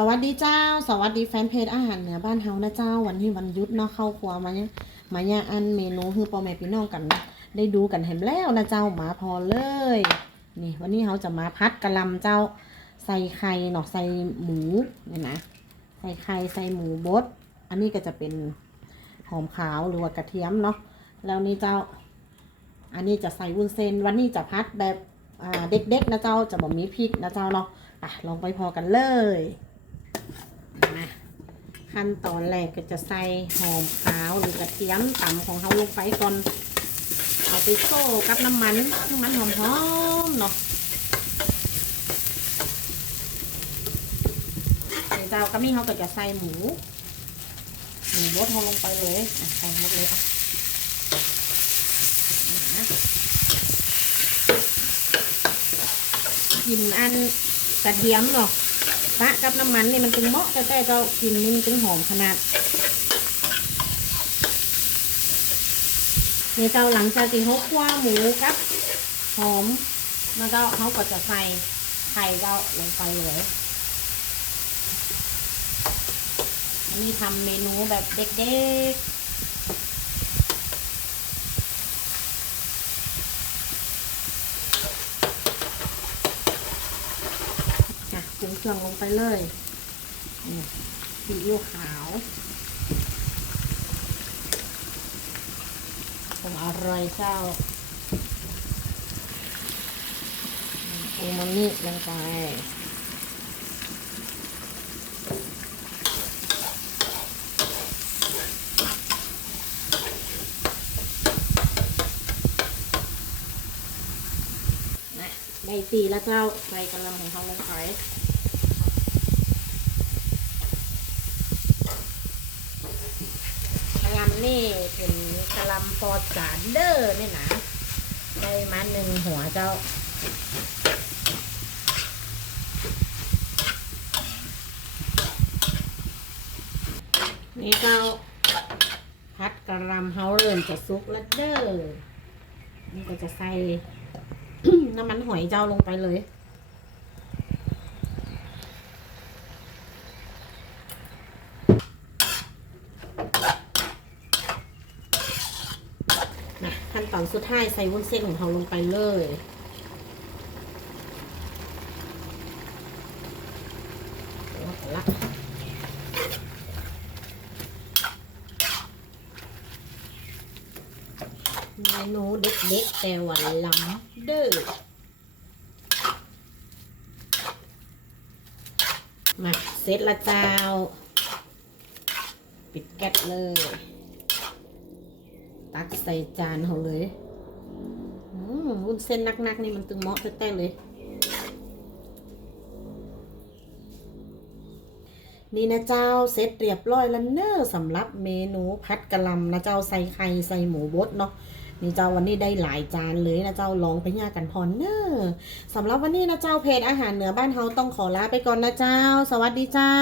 สวัสดีเจ้า สวัสดีแฟนเพจอาหารเหนือบ้านเฮานะเจ้า วันนี้วันยุดเนาะเข้าครัวมาเนี่ยมาเนี่ยอันเมนูคือพ่อแม่พี่น้องกัน ได้ดูกันเห็นแล้วนะเจ้ามาพอเลย นี่ วันนี้เขาจะมาพัดกระลำเจ้า ใส่ไข่เนาะใส่หมูเนี่ยนะ ใส่ไข่ใส่หมูบด อันนี้ก็จะเป็นหอมขาวหรือว่ากระเทียมเนาะ แล้วนี่เจ้า อันนี้จะใส่วุ้นเส้น วันนี้จะพัดแบบเด็กๆนะเจ้าจะบอกมีพริกนะเจ้าเนาะอะลองไปพอกันเลย ขั้นตอนแรกก็จะใส่หอมขาวหรือกระเทียมต่ำของเขาลงไปก่อน เอาไปโซ่กับน้ำมันน้ำมันหอมๆเนาะเจ้าก็มีเขาก็จะใส่หมูหมูบดเขาลงไปเลยใส่หมดเลยอะนะกินอันกระเทียมเนาะ ปะกับน้ำมันนี่มันจึงเหมาะแต่แต่เจ้ากินนี่มันจึงหอมขนาดนี่เจ้าหลังจากที่เขาคั่วหมูกับหอมแล้วก็เขาก็จะใส่ไข่เจ้าลงไปเลยอันนี้ทำเมนูแบบเด็กๆอะปรุง เครื่องลงไปเลยนี่ซีอิ๊วขาวคงอร่อยเจ้าอูมามิลงไปนะใบตีแล้วเจ้าใส่กระหลำของเขาลงไปกระหลำ นี่เป็นกะลำปอดสารเด้อเนี่ยนะได้มาหนึ่งหัวเจ้านี่เจ้าพัดกระลำเฮาเริ่มจะสุกแล้วเด้อนี่ก็จะใส่น้ำมันหอยเจ้าลงไปเลย นะขั้น ตอนสุดท้ายใส่วุ้นเส้นของเราลงไปเลยเอาละเมนูเด็กๆแต่หว่าล้ำเด้อมาเสร็จละเจ้า ปิดแก๊สเลย ตักใส่จานเขาเลยอืมวุ้นเส้นนักๆนี่มันตึงเหมาะแต่ๆเลย นี่นะเจ้าเสร็จเรียบร้อยแล้วเนอสำหรับเมนูพัดกะลำนะเจ้าใส่ไข่ใส่หมูบดเนาะนี่เจ้าวันนี้ได้หลายจานเลยนะเจ้าลองไปย่ากันพอนเนอสำหรับวันนี้นะเจ้าเพจอาหารเหนือบ้านเฮาต้องขอลาไปก่อนนะเจ้า สวัสดีเจ้า